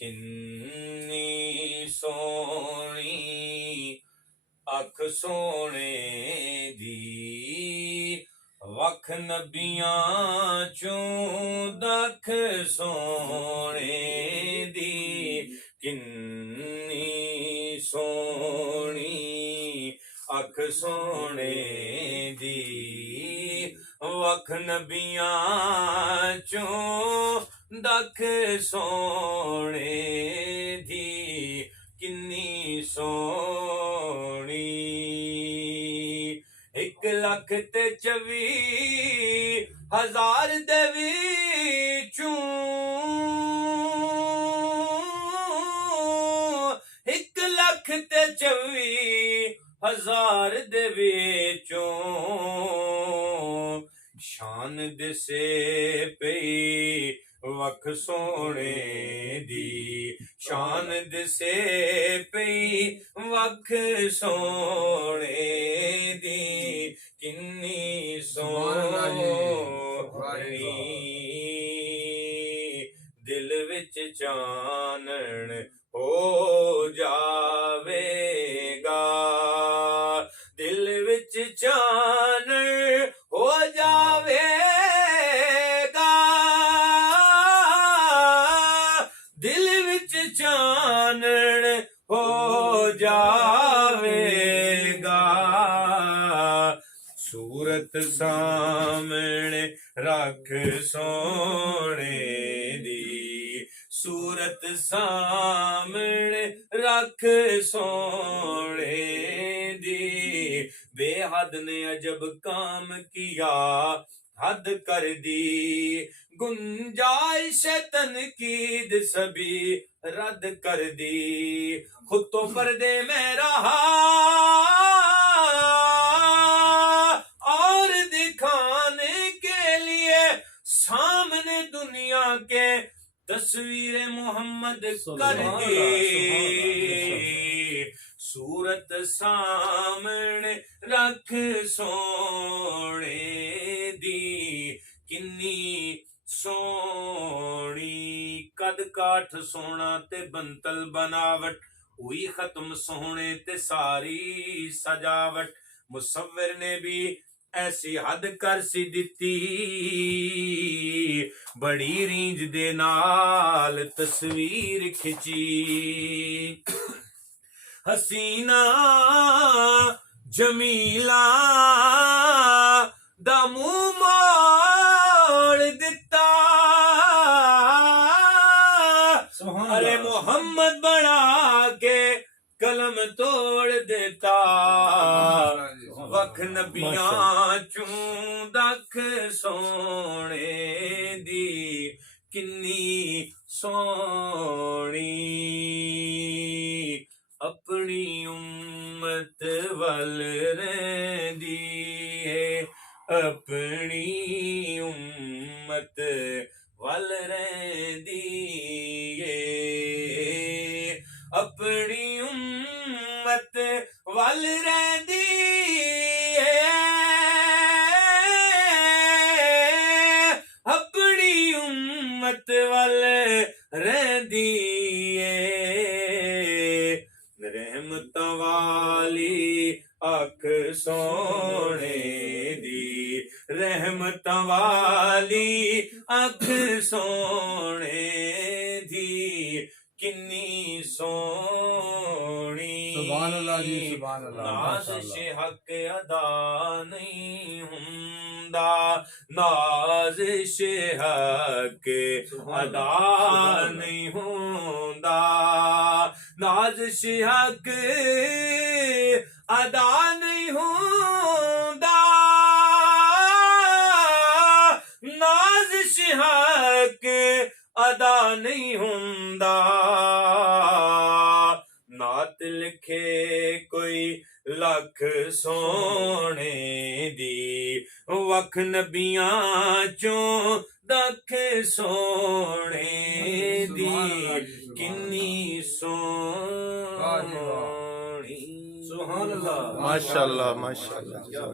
किन्नी सोहनी अख सोने दी, वख नबियां चों दख सोने दी। किन्नी सोहनी अख सोने दी, वख नबियां चों दख सोने दी। किन्नी सोहनी 1,24,000 दे विचों 1,24,000 दे विचों शान दिसे पई वख सोने दी, शान दिसे पई वख सोने दी। किन्नी सोहनी दिल विच चानण हो जावेगा, दिल विच चानण हो जावेगा, दिल विच चानण हो जावेगा। सूरत सामने रख सोने दी, सूरत सामने रख सोने दी। बेहद ने अजब काम किया हद कर दी, गुंजाइश तनकीद सभी रद्द कर दी। खुद तो पर्दे में रहा और दिखाने के लिए सामने दुनिया के तस्वीर मोहम्मद कर दी। सूरत सामने रख सोने दी, किन्नी सोहनी कद काठ सोना ते बंतल बनावट, हुई खत्म सोहने ते सारी सजावट। मुसव्विर ने भी ऐसी हद कर सी दिती, बड़ी रींज दे नाल तस्वीर खिची। हसीना जमीला दा मुंह मोड़ दिता, अरे मोहम्मद बना के कलम तोड़ देता। वख नबियां चूं दख सोने दी, किन्नी सोहनी अपनी उम्मत वल रहिंदी है, अपनी उम्मत वल रहिंदी है, अपनी उम्मत वल रहिंदी है, अपनी उम्मत वल रहिंदी है। रहमतां वाली अख सोने दी, रहमतां वाली अख सोने दी। किन्नी सोहनी सुभान अल्लाह जी, सुभान अल्लाह। नाज़िश हक अदा नहीं हुंदा, नाज़िश हक अदा नहीं हुंदा, नाज़िश हक अदा नहीं हुंदा, नाज़िश हक अदा नहीं हुंदा। नात लिखे कोई लख सोने दी, वख नबियां चों दख सोने दी। किन्नी सोहनी। सुभान अल्लाह, माशाअल्लाह, माशाअल्लाह।